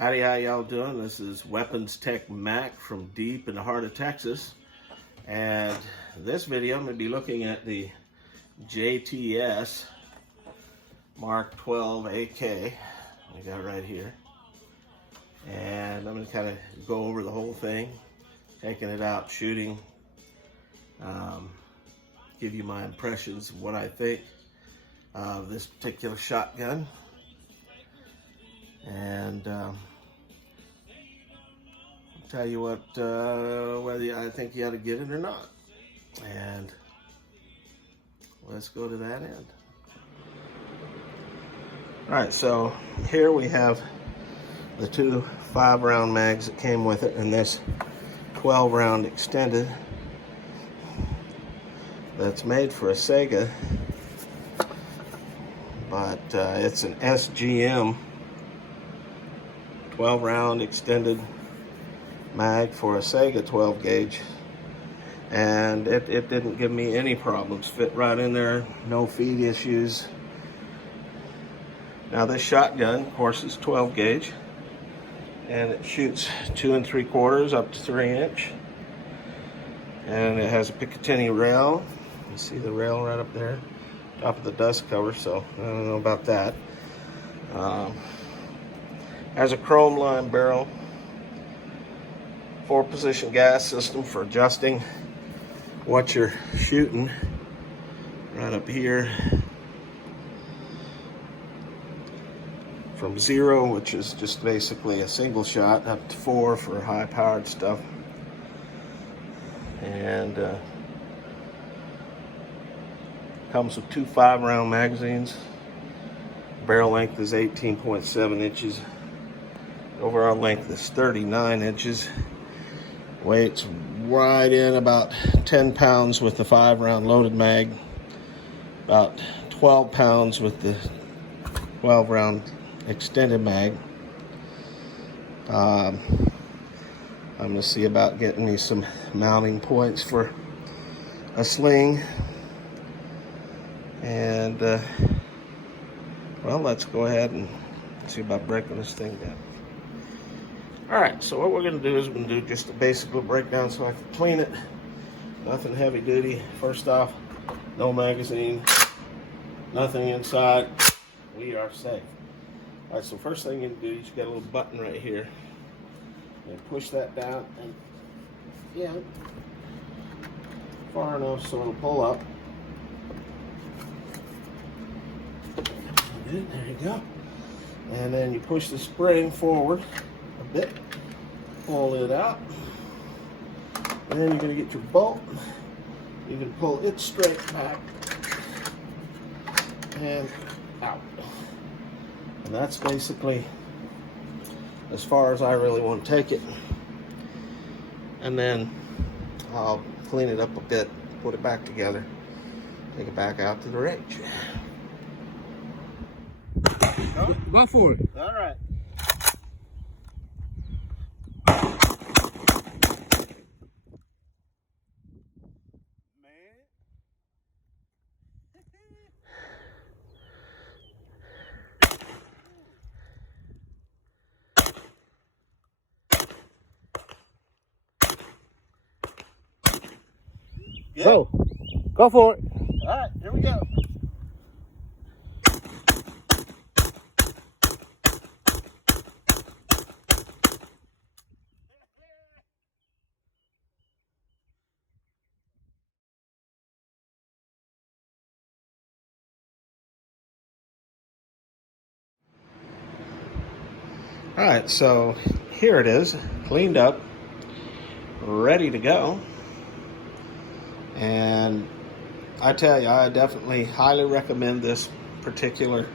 Howdy, how y'all doing? This is Weapons Tech Mac from deep in the heart of Texas. And this video, I'm going to be looking at the JTS mk12 AK. I got it right here. And I'm going to kind of go over the whole thing, taking it out, shooting, give you my impressions of what I think of this particular shotgun. And I'll tell you what, whether I think you ought to get it or not. And let's go to that end. All right, so here we have the two 5-round mags that came with it, and this 12-round extended that's made for a Sega, but it's an SGM 12-round extended mag for a Sega 12 gauge, and it didn't give me any problems. Fit right in there, no feed issues. Now this shotgun, of course, is 12 gauge, and it shoots 2 3/4 up to 3 inch, and it has a Picatinny rail. You see the rail right up there, top of the dust cover, so I don't know about that. Has a chrome lined barrel, 4-position gas system for adjusting what you're shooting right up here, from 0, which is just basically a single shot, up to 4 for high powered stuff. And comes with 2 5-round magazines. Barrel length is 18.7 inches. Overall length is 39 inches. Weight's right in about 10 pounds with the 5-round loaded mag. About 12 pounds with the 12-round extended mag. I'm going to see about getting me some mounting points for a sling. And well, let's go ahead and see about breaking this thing down. Alright, so what we're going to do is we're going to do just a basic little breakdown so I can clean it. Nothing heavy duty. First off, no magazine, nothing inside. We are safe. Alright, so first thing you do, you just got a little button right here. And push that down, and yeah, far enough so it'll pull up. There you go. And then you push the spring forward a bit, pull it out, and then you're going to get your bolt. You can pull it straight back and out. And that's basically as far as I really want to take it. And then I'll clean it up a bit, put it back together, take it back out to the range. Go for it. All right. Go for it. All right, here we go. All right, so here it is, cleaned up, ready to go. And I tell you, I definitely highly recommend this particular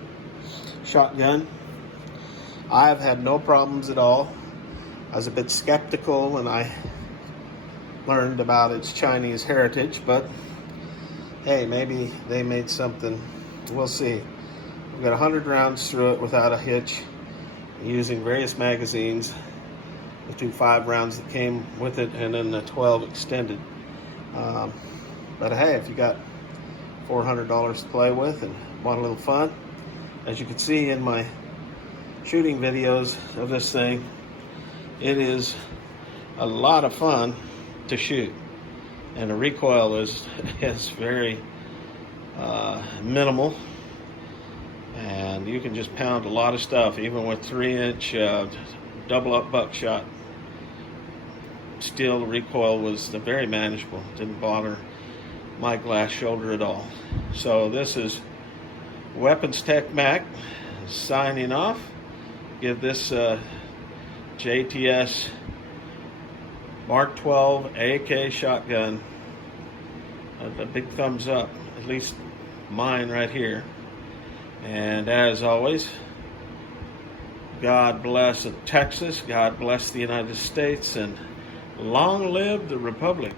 shotgun. I've had no problems at all. I was a bit skeptical when I learned about its Chinese heritage, but hey, maybe they made something. We'll see. We've got 100 rounds through it without a hitch, using various magazines, the 2 5-rounds that came with it, and then the 12 extended. But hey, if you got $400 to play with and want a little fun, as you can see in my shooting videos of this thing. It is a lot of fun to shoot, and the recoil is very minimal, and you can just pound a lot of stuff, even with 3-inch double up buckshot. Still, the recoil was very manageable. Didn't bother my glass shoulder at all. So this is Weapons Tech Mac signing off. Give this JTS Mark 12 AK shotgun a big thumbs up, at least mine right here. And as always, God bless Texas, God bless the United States, and long live the Republic.